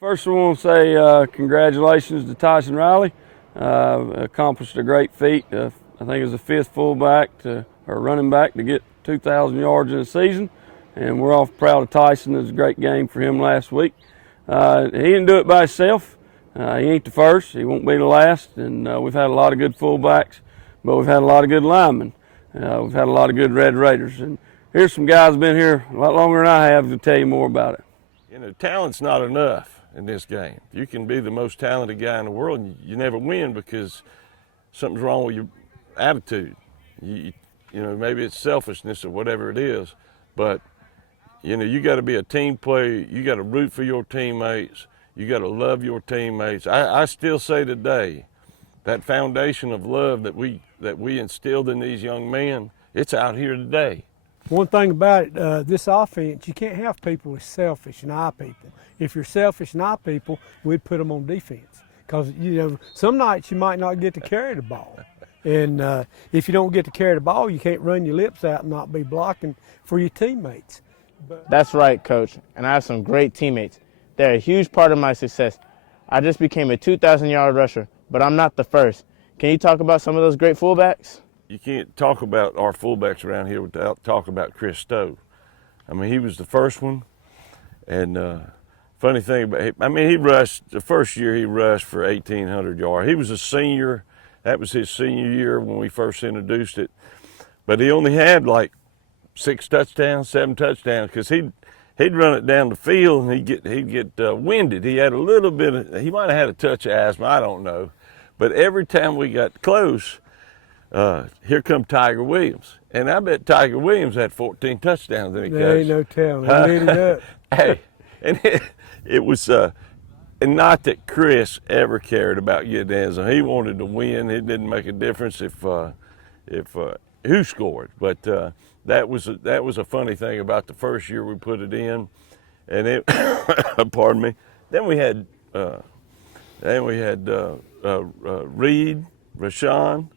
First, I want to say congratulations to Tyson Riley. Accomplished a great feat. I think it was the fifth fullback or running back to get 2,000 yards in a season, and we're all proud of Tyson. It was a great game for him last week. He didn't do it by himself. He ain't the first. He won't be the last. And we've had a lot of good fullbacks, but we've had a lot of good linemen. We've had a lot of good Red Raiders. And here's some guys been here a lot longer than I have to tell you more about it. You know, talent's not enough in this game. You can be the most talented guy in the world and you never win because something's wrong with your attitude. You know, maybe it's selfishness or whatever it is, but you know, you got to be a team player. You got to root for your teammates. You got to love your teammates. I still say today, that foundation of love that we instilled in these young men, it's out here today. One thing about it, this offense, you can't have people as selfish and eye people. If you're selfish and eye people, we'd put them on defense. Because, you know, some nights you might not get to carry the ball. And if you don't get to carry the ball, you can't run your lips out and not be blocking for your teammates. That's right, Coach. And I have some great teammates. They're a huge part of my success. I just became a 2,000-yard rusher, but I'm not the first. Can you talk about some of those great fullbacks? You can't talk about our fullbacks around here without talking about Chris Stowe. I mean, he was the first one, and funny thing about him, I mean, he rushed, the first year he rushed for 1,800 yards. He was a senior. That was his senior year when we first introduced it. But he only had like 6 touchdowns, 7 touchdowns, because he'd run it down the field and he'd get winded. He had a little bit of, he might have had a touch of asthma, I don't know. But every time we got close, here come Tiger Williams. And I bet Tiger Williams had 14 touchdowns in a There ain't no telling. He lit it up. Hey, and it was, and not that Chris ever cared about getting in. He wanted to win. It didn't make a difference if who scored. But that was a funny thing about the first year we put it in, and it, pardon me. Then we had Reed, Rashawn.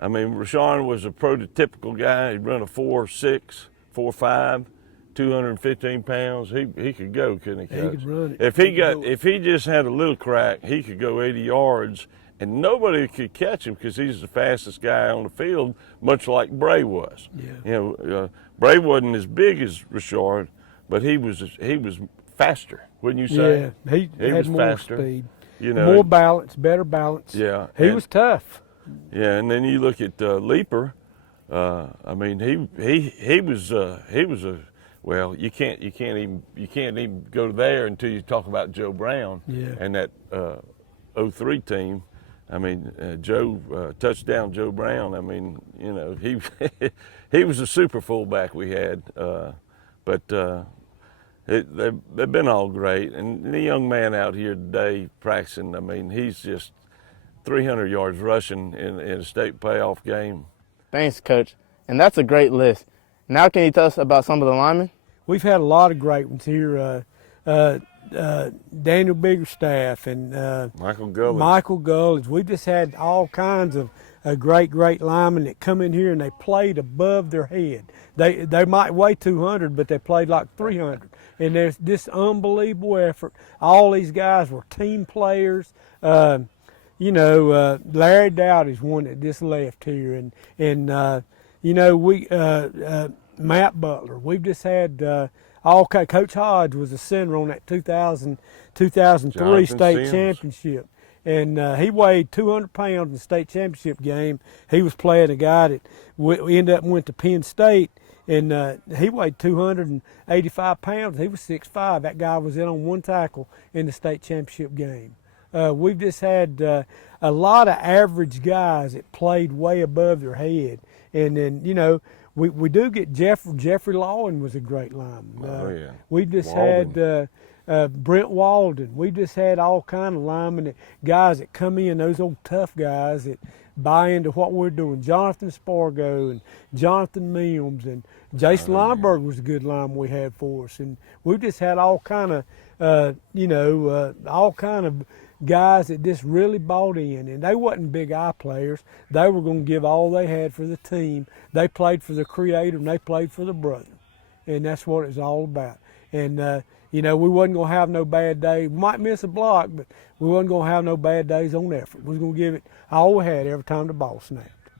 I mean, Rashawn was a prototypical guy. He'd run a 4.6, 4.5, 215 pounds. He could go, couldn't he? He could run it. If he just had a little crack, he could go 80 yards, and nobody could catch him because he's the fastest guy on the field, much like Bray was. Yeah. You know, Bray wasn't as big as Rashard, but he was faster, wouldn't you say? Yeah, he had was more faster. speed, You know, more balance, better balance. Yeah, he was tough. Yeah, and then you look at Leaper. I mean, he was a well. You can't even go there until you talk about Joe Brown and that 03 team. I mean, touchdown Joe Brown. I mean, you know, he was a super fullback we had, but they've been all great. And the young man out here today practicing, I mean, he's just 300 yards rushing in a state playoff game. Thanks, Coach. And that's a great list. Now can you tell us about some of the linemen? We've had a lot of great ones here. Daniel Biggerstaff and Michael Gullidge. Michael Gullidge. We just had all kinds of great linemen that come in here and they played above their head. They might weigh 200, but they played like 300. And there's this unbelievable effort. All these guys were team players. You know, Larry Dowdy's one that just left here, and you know, we Matt Butler. We've just had Coach Hodge was a center on that 2003 Jonathan state Sims. championship, and he weighed 200 pounds in the state championship game. He was playing a guy that ended up went to Penn State, and he weighed 285 pounds. He was 6'5". That guy was in on one tackle in the state championship game. We've just had a lot of average guys that played way above their head. And then, you know, we do get Jeffrey Lawton was a great lineman. We've just had Brent Walden. We've just had all kind of linemen, guys that come in, those old tough guys that buy into what we're doing. Jonathan Spargo and Jonathan Mills and Jason Lineberg was a good lineman we had for us. And we've just had all kind of, all kind of guys that just really bought in, and they wasn't big eye players. They were going to give all they had for the team. They played for the Creator and they played for the brother, and that's what it's all about. And You know, we wasn't going to have no bad day. We might miss a block, but we wasn't going to have no bad days on effort. We was going to give it all we had every time the ball snapped.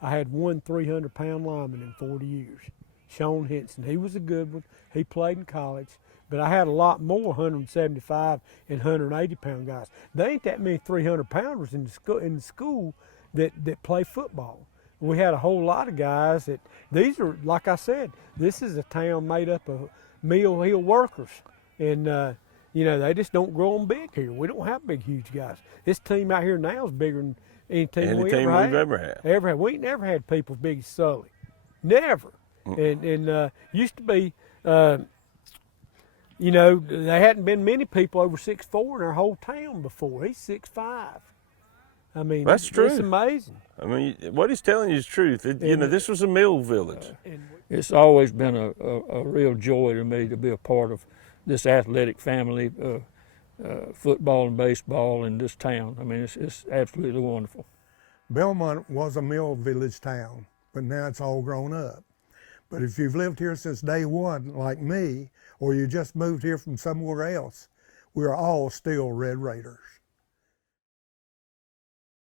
I had one 300-pound lineman in 40 years, Sean Henson. He was a good one. He played in college. But I had a lot more 175 and 180-pound guys. There ain't that many 300-pounders in the school that play football. We had a whole lot of guys that, these are, like I said, this is a town made up of Mill Hill workers. And, you know, they just don't grow them big here. We don't have big, huge guys. This team out here now is bigger than any team we've ever had. We ain't never had people as big as Sully. Never. And used to be, you know, there hadn't been many people over 6'4" in our whole town before. He's 6'5". I mean, that's true. It's amazing. I mean, what he's telling you is truth. You know, this was a mill village. It's always been a real joy to me to be a part of this athletic family, football and baseball in this town. I mean, it's absolutely wonderful. Belmont was a mill village town, but now it's all grown up. But if you've lived here since day one, like me, or you just moved here from somewhere else, we're all still Red Raiders.